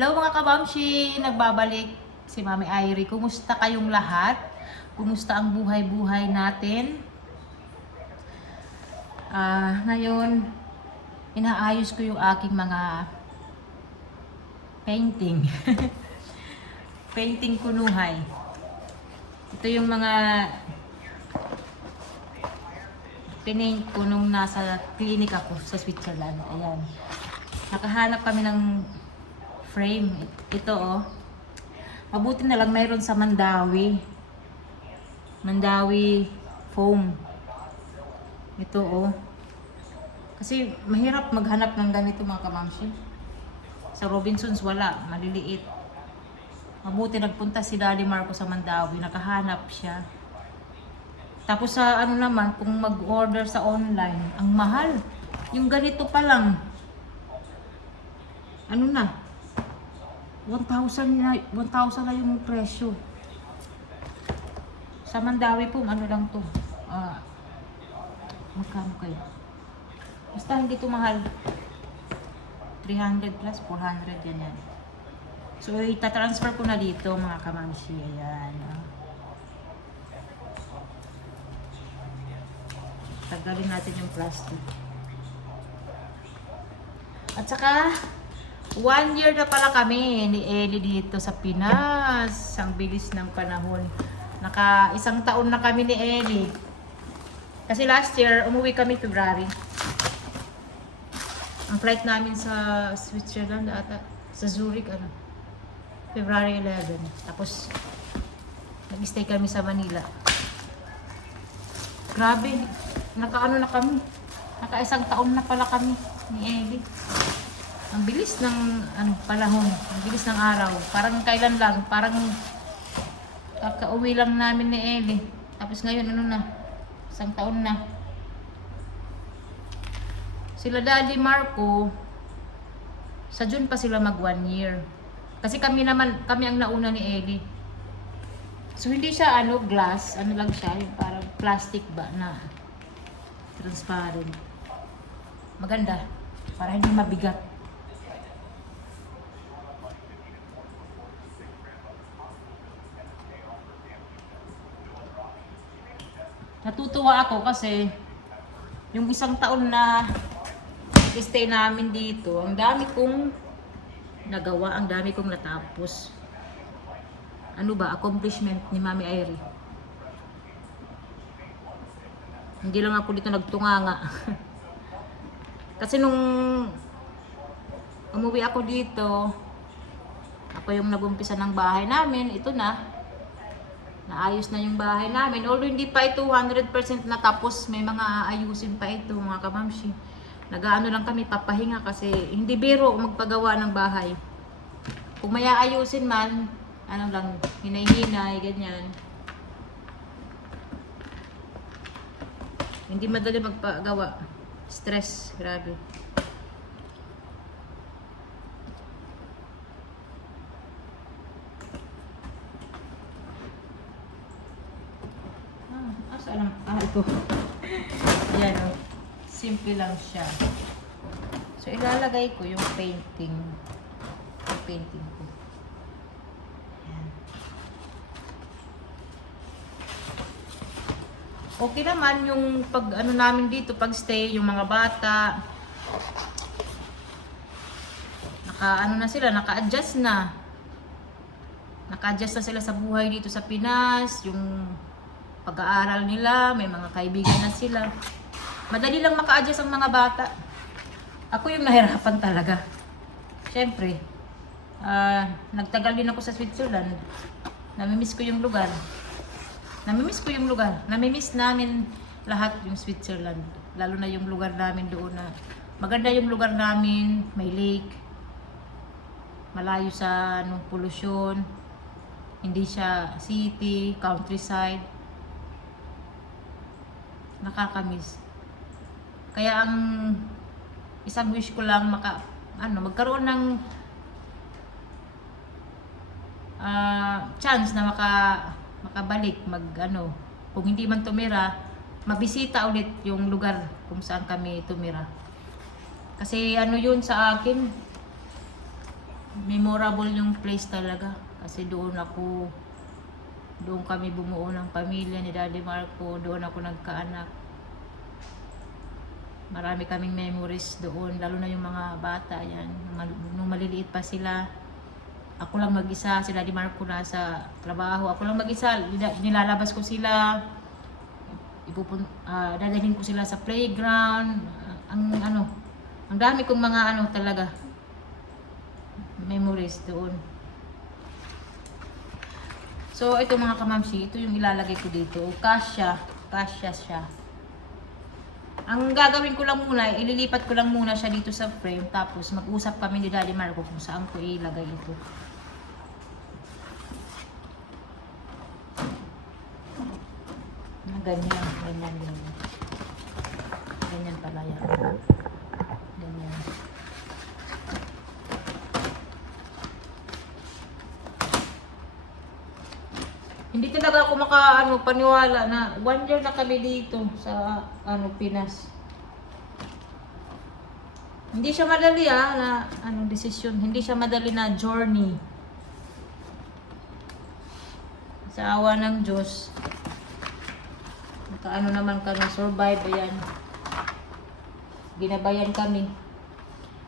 Hello mga kabamshi! Nagbabalik si Mami Irie. Kumusta kayong lahat? Kumusta ang buhay-buhay natin? Ngayon, inaayos ko yung aking mga painting. Painting kunuhay. Ito yung mga pinaint ko nung nasa clinic ako sa Switzerland. Ayan. Nakahanap kami ng frame. Ito oh. Mabuti na lang mayroon sa Mandawi. Mandawi foam. Ito oh. Kasi mahirap maghanap ng ganito mga kamamshi. Sa Robinsons wala, maliliit. Mabuti nagpunta si Daddy Marco sa Mandawi, nakahanap siya. Tapos sa ano naman, kung mag-order sa online, ang mahal. Yung ganito pa lang. Ano na? 1,000 na yung presyo. Sa Mandawi po, ano lang to? Magkano kayo? Basta hindi to mahal. 300 plus, 400 yan. So, itatransfer ko na dito mga kamamshi. Ayan. Tagalin natin yung plastic. At saka, 1 year na pala kami ni Ellie dito sa Pinas. Ang bilis ng panahon. Isang taon na kami ni Ellie. Kasi last year, umuwi kami February. Ang flight namin sa Switzerland ata, sa Zurich, February 11. Tapos, nag-stay kami sa Manila. Grabe, nakaano na kami. Isang taon na pala kami ni Ellie. Ang bilis ng panahon, ang bilis ng araw. Parang kailan lang, parang kakauwi lang namin ni Ellie. Tapos ngayon isang taon na. Sila Daddy Marco, sa June pa sila mag 1 year. Kasi kami ang nauna ni Ellie. So hindi siya glass, lang siya, yung parang plastic ba na transparent. Maganda, para hindi mabigat. Natutuwa ako kasi yung isang taon na stay namin dito, ang dami kong nagawa, ang dami kong natapos. Accomplishment ni Mami Irie. Hindi lang ako dito nagtunganga. Kasi nung umuwi ako dito, ako yung nag-umpisa ng bahay namin, ito na. Naayos na yung bahay namin. Although hindi pa ito 100% natapos, may mga aayusin pa ito mga kamamshi. Nag-aano lang kami, papahinga kasi hindi biro magpagawa ng bahay. Kung may aayusin man, lang, hinay-hinay, ganyan. Hindi madali magpagawa. Stress, grabe. Ito. Ayan o. Simple lang siya. So, ilalagay ko yung painting. Yung painting ko. Ayan. Okay naman yung namin dito, pag stay, yung mga bata. Naka-adjust na. Naka-adjust na sila sa buhay dito sa Pinas. Yung pag-aaral nila, may mga kaibigan na sila. Madali lang maka-adjust ang mga bata. Ako yung nahirapan talaga. Siyempre, nagtagal din ako sa Switzerland. Namimiss ko yung lugar. Namimiss namin lahat yung Switzerland. Lalo na yung lugar namin doon na maganda yung lugar namin, may lake. Malayo sa pollution. Hindi siya city, countryside. Nakakamiss. Kaya ang isang wish ko lang magkaroon ng chance na makabalik kung hindi man tumira, mabisita ulit yung lugar kung saan kami tumira. Kasi yun sa akin, memorable yung place talaga. Kasi doon kami bumuo ng pamilya ni Daddy Marco. Doon ako nagkaanak. Marami kaming memories doon, lalo na yung mga bata yan. Nung maliliit pa sila, ako lang mag-isa, si Daddy Marco nasa trabaho. Ako lang mag-isa, nilalabas ko sila, dadalhin ko sila sa playground. Ang dami kong mga talaga memories doon. So ito mga kamamsi, ito yung ilalagay ko dito. Kasya siya. Ang gagawin ko lang muna, ililipat ko lang muna siya dito sa frame, tapos mag-usap kami ni Daddy Marco kung saan ko ilagay ito. Ganyan. Ganyan pala yan. Ganyan. Hindi talaga ako paniwala na 1 year na kami dito sa Pinas. Hindi siya madali na desisyon. Hindi siya madali na journey. Sa awa ng Diyos. Naman kami survive yan.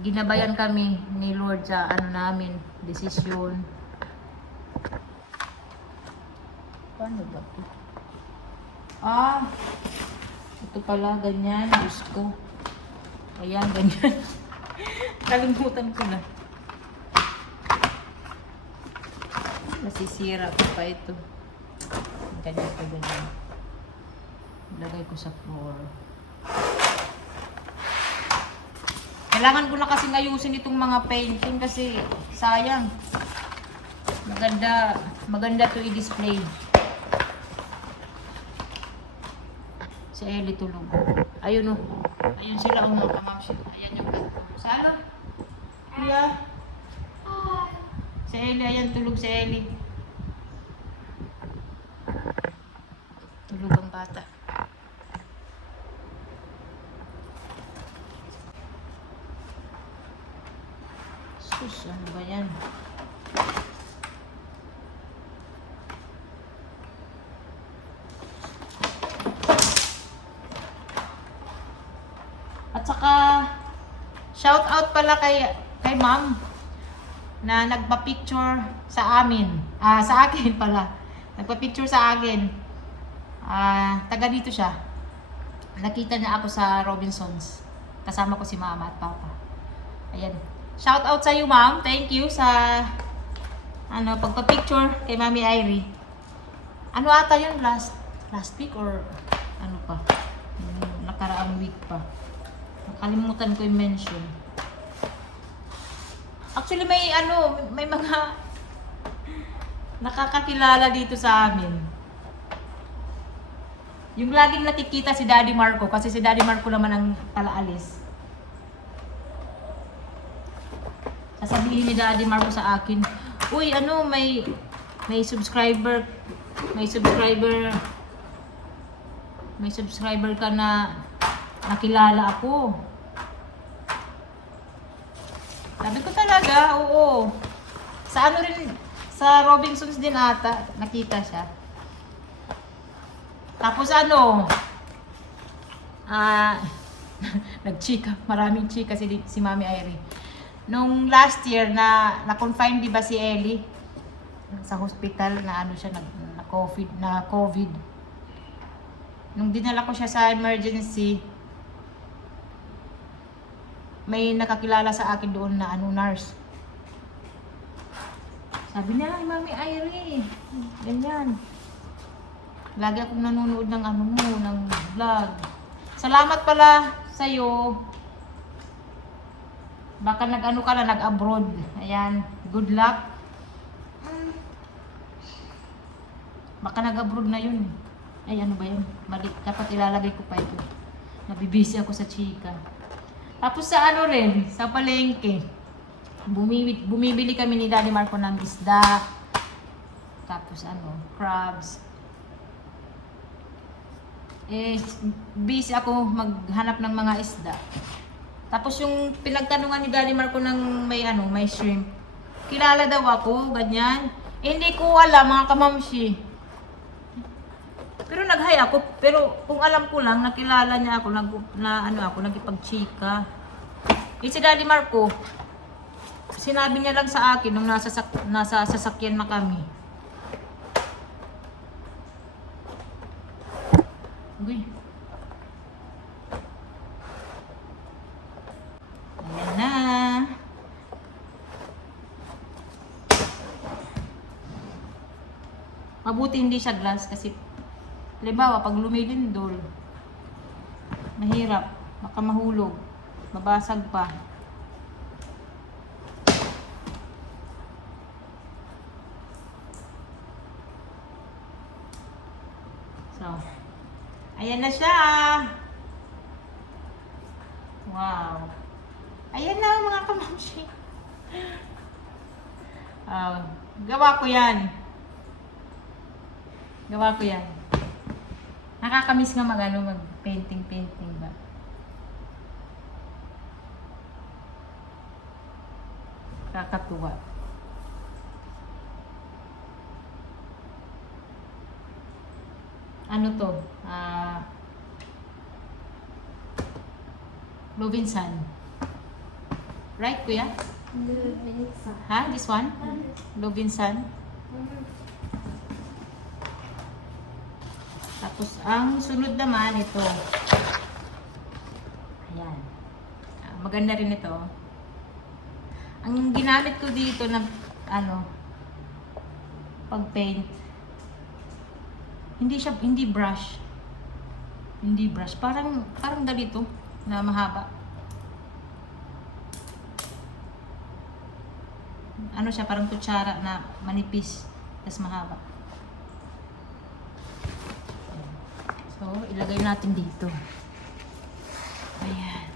Ginabayan kami ni Lord sa namin, desisyon. Paano ba ito? Ito pala, ganyan. Diyos ko. Ayan, ganyan. Kalimutan ko na. Nasisira ko pa ito. Ganyan. Lagay ko sa floor. Kailangan ko na kasing ayusin itong mga painting kasi sayang. Maganda to i-display. Si Ellie tulog. Ayun Ayun sila mga kamamsi. Ayan yung ganito. Salo? Kuya? Si Ellie, ayan tulog si Ellie. Tulog ang bata. Sus, ano ba yan? At saka, shout out pala kay ma'am na nagpa-picture sa amin. Sa akin pala. Nagpa-picture sa akin. Taga dito siya. Nakita niya ako sa Robinsons. Kasama ko si mama at papa. Ayan. Shout out sa iyo, ma'am. Thank you sa pagpa-picture kay Mami Irie. Ano ata yun? Last week or ano pa? Nakaraang week pa. Nakalimutan ko yung mention. Actually, may mga nakakakilala dito sa amin. Yung laging nakikita si Daddy Marco, kasi si Daddy Marco naman ang palaalis. Sasabihin ni Daddy Marco sa akin, uy, may subscriber ka na nakilala ako. Sabi ko talaga, oo. Sa Robinsons din ata, nakita siya. Tapos nagchika, maraming chika si Mami Irie. Nung last year na-confine di ba si Ellie sa hospital na siya na COVID. Nung dinala ko siya sa emergency, may nakakilala sa akin doon na nurse. Sabi niya, Mami Irie, ganyan. Lagi akong nanonood ng ng vlog. Salamat pala sa'yo. Baka nag-abroad. Ayan, good luck. Baka nag-abroad na yun. Ay, ano ba yun? Mali, dapat ilalagay ko pa ito. Nabibisi ako sa chika. Tapos sa sa palengke. Bumibili kami ni Daddy Marco ng isda. Tapos crabs. Busy ako maghanap ng mga isda. Tapos yung pinagtanungan ni Daddy Marco ng may shrimp. kilala daw ako, ganyan. Eh, hindi ko alam mga kamamshi. Pero nag-hi ako, pero kung alam ko lang, nakilala niya ako, nagipag-chika. Eh, si Daddy Marco, sinabi niya lang sa akin nung nasa sasakyan na kami. Uy. Ayan na. Mabuti hindi siya glass kasi halimbawa pag lumilindol, mahirap, baka mahulog, mabasag pa. So, ayan na siya. Wow. Ayan na mga kamamshi. Gawa ko yan. Gawa ko yan. Nakakamiss nga mag-painting ba? Kakatuwa. Ano to? Robinson. Right, kuya? Ha? This one? Robinson. Tapos, ang sunod naman, ito. Ayan. Maganda rin ito. Ang ginamit ko dito na, pag-paint, hindi brush. Hindi brush. Parang ganito, na mahaba. Ano siya, parang kutsara na manipis, tas mahaba. So, ilagay natin dito. Ayan.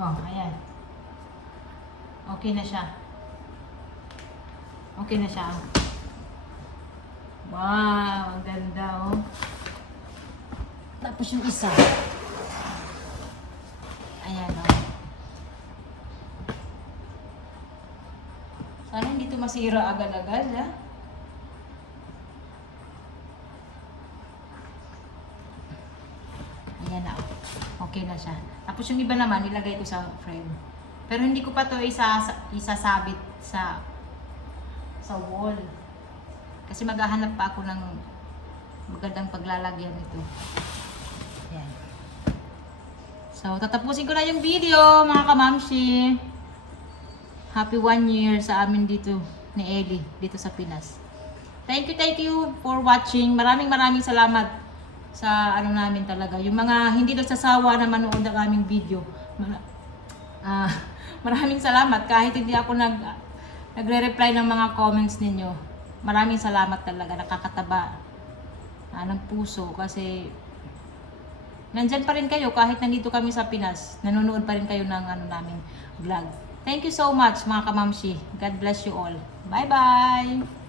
Oh, ayan. Okay na siya. Okay na siya. Wow, ang ganda oh. Tapos yung isa. Ayan oh. Sana hindi ito masira agad-agad ha. Ayan na oh. Okay na siya. Tapos yung iba naman, nilagay ko sa frame. Pero hindi ko pa to isasabit sa wall. Kasi maghahanap pa ako ng magandang paglalagyan nito. Ayan. So, tatapusin ko na yung video, mga kamamshi. Happy 1 year sa amin dito ni Ellie, dito sa Pinas. Thank you for watching. Maraming salamat sa namin talaga. Yung mga hindi nagsasawa na manood ng aming video. Maraming salamat kahit hindi ako nagre-reply ng mga comments ninyo. Maraming salamat talaga, nakakataba ng puso kasi nandyan pa rin kayo kahit nandito kami sa Pinas. Nanonood pa rin kayo ng namin vlog. Thank you so much mga kamamshi. God bless you all. Bye-bye!